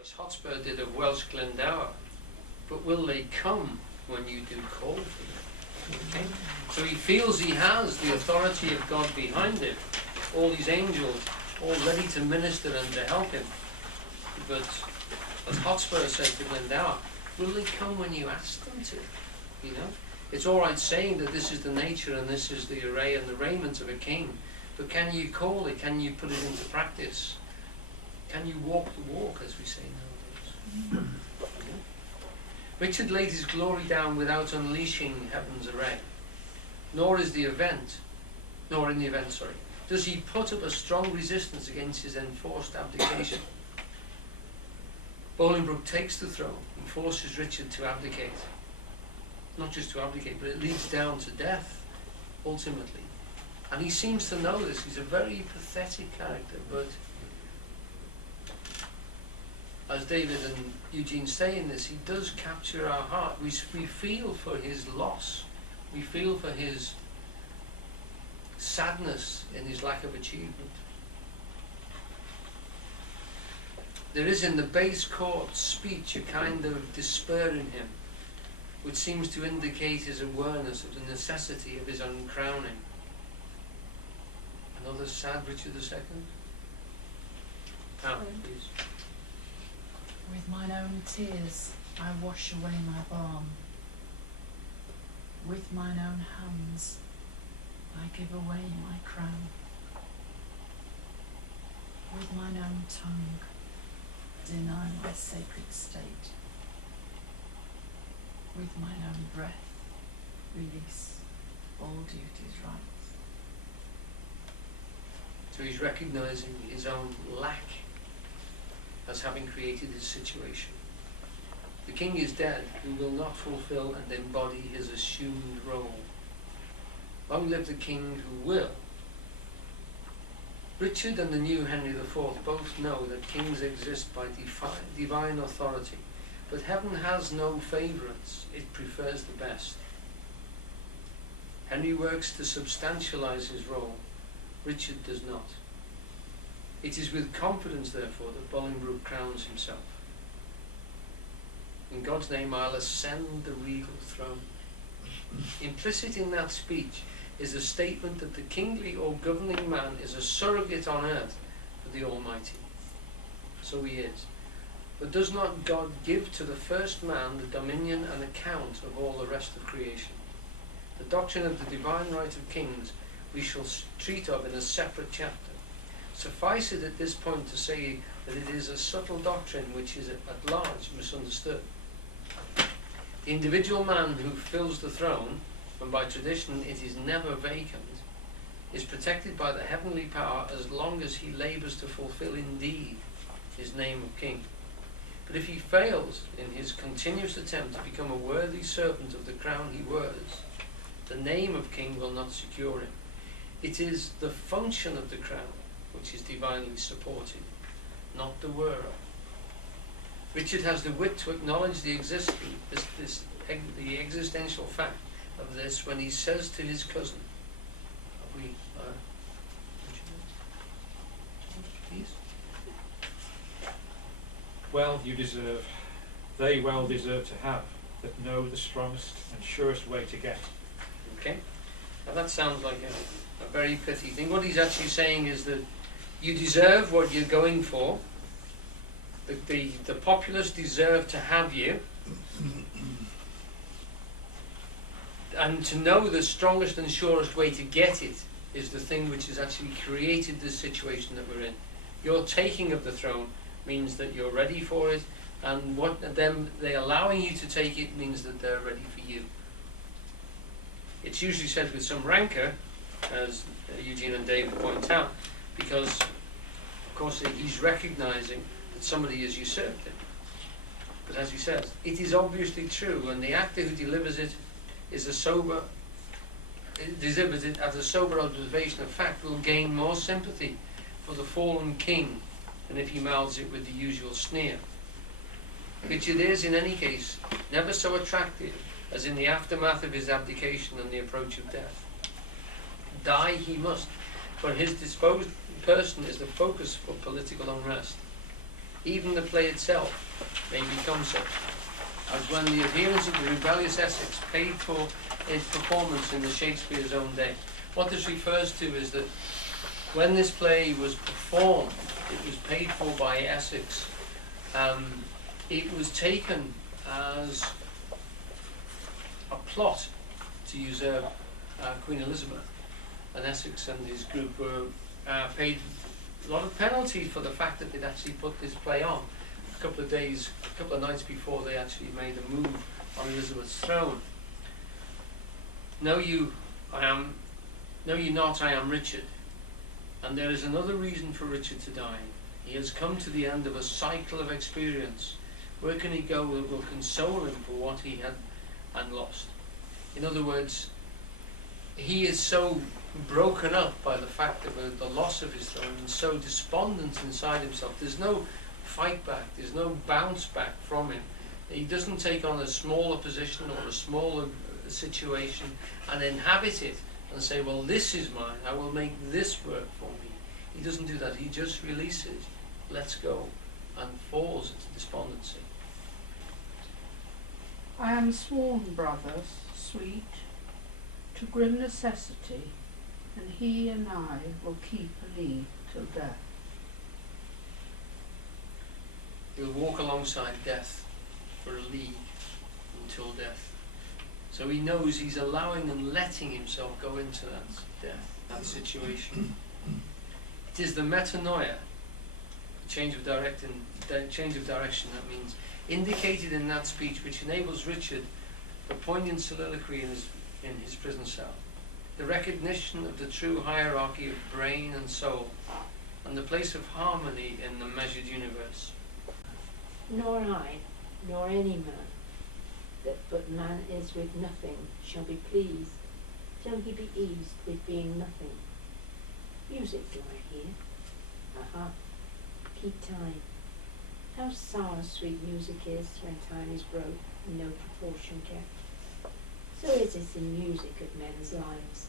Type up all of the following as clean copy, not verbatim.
as Hotspur did of Welsh Glendower, but will they come when you do call for them? Okay? So he feels he has the authority of God behind him, all these angels all ready to minister and to help him. But as Hotspur said to Glendower, will they come when you ask them to? You know? It's all right saying that this is the nature and this is the array and the raiment of a king, but can you call it? Can you put it into practice? Can you walk the walk, as we say nowadays? Richard laid his glory down without unleashing heaven's array. Nor in the event, does he put up a strong resistance against his enforced abdication. Bolingbroke takes the throne and forces Richard to abdicate. Not just to abdicate, but it leads down to death, ultimately. And he seems to know this. He's a very pathetic character, but as David and Eugene say in this, he does capture our heart. We feel for his loss. We feel for his sadness in his lack of achievement. There is in the base court speech a kind of despair in him, which seems to indicate his awareness of the necessity of his uncrowning. Another sad Richard II? Pam, please. With mine own tears I wash away my balm. With mine own hands I give away my crown. With mine own tongue deny my sacred state. With mine own breath release all duty's rights. So he's recognizing his own lack as having created his situation. The king is dead who will not fulfill and embody his assumed role. Long live the king who will. Richard and the new Henry IV both know that kings exist by divine authority, but heaven has no favourites, it prefers the best. Henry works to substantialise his role, Richard does not. It is with confidence, therefore, that Bolingbroke crowns himself. In God's name I'll ascend the regal throne. Implicit in that speech is a statement that the kingly or governing man is a surrogate on earth for the Almighty. So he is. But does not God give to the first man the dominion and account of all the rest of creation? The doctrine of the divine right of kings we shall treat of in a separate chapter. Suffice it at this point to say that it is a subtle doctrine which is at large misunderstood. The individual man who fills the throne, and by tradition it is never vacant, is protected by the heavenly power as long as he labours to fulfil indeed his name of king. But if he fails in his continuous attempt to become a worthy servant of the crown he wears, the name of king will not secure him. It is the function of the crown which is divinely supported, not the wearer. Richard has the wit to acknowledge the existential fact of this when he says to his cousin, please? Well they well deserve to have, that know the strongest and surest way to get. Okay, now that sounds like a very pithy thing. What he's actually saying is that you deserve what you're going for. The populace deserve to have you. And to know the strongest and surest way to get it is the thing which has actually created this situation that we're in. Your taking of the throne means that you're ready for it, and they allowing you to take it means that they're ready for you. It's usually said with some rancour, as Eugene and David point out, because of course he's recognising that somebody has usurped it. But as he says, it is obviously true, and the actor who delivers it as a sober observation of fact will gain more sympathy for the fallen king than if he mouths it with the usual sneer. Richard is, in any case, never so attractive as in the aftermath of his abdication and the approach of death. Die he must, for his disposed person is the focus for political unrest. Even the play itself may become such, as when the adherents of the rebellious Essex paid for its performance in the Shakespeare's own day. What this refers to is that when this play was performed, it was paid for by Essex. It was taken as a plot to usurp Queen Elizabeth, and Essex and his group were paid a lot of penalties for the fact that they'd actually put this play on a couple of nights before they actually made a move on Elizabeth's throne. Know you not, I am Richard, and there is another reason for Richard to die. He has come to the end of a cycle of experience. Where can he go that will console him for what he had and lost? In other words, he is so broken up by the fact of the loss of his throne and so despondent inside himself. There's no fight back, there's no bounce back from him. He doesn't take on a smaller position or a smaller situation and inhabit it and say, well, this is mine, I will make this work for me. He doesn't do that. He just releases, lets go, and falls into despondency. I am sworn, brothers, sweet, to grim necessity, and he and I will keep a league till death. He'll walk alongside death for a league until death. So he knows he's allowing and letting himself go into that death, that situation. It is the metanoia, change of direction, that means, indicated in that speech, which enables Richard the poignant soliloquy in his prison cell, the recognition of the true hierarchy of brain and soul, and the place of harmony in the measured universe. Nor I, nor any man, that but man is with nothing, shall be pleased, till he be eased with being nothing. Music do I hear? Aha, keep time. How sour sweet music is when time is broke and no proportion kept. So is it in music of men's lives,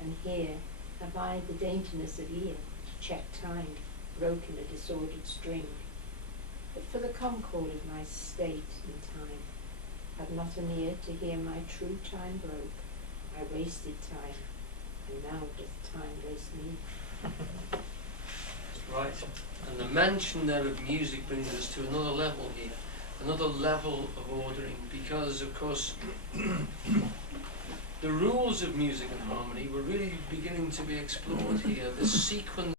and here have I the daintiness of ear to check time, broken a disordered string. But for the concord of my state in time, had not an ear to hear my true time broke, I wasted time, and now doth time waste me. Right. And the mention there of music brings us to another level here, another level of ordering, because of course the rules of music and harmony were really beginning to be explored here. The sequence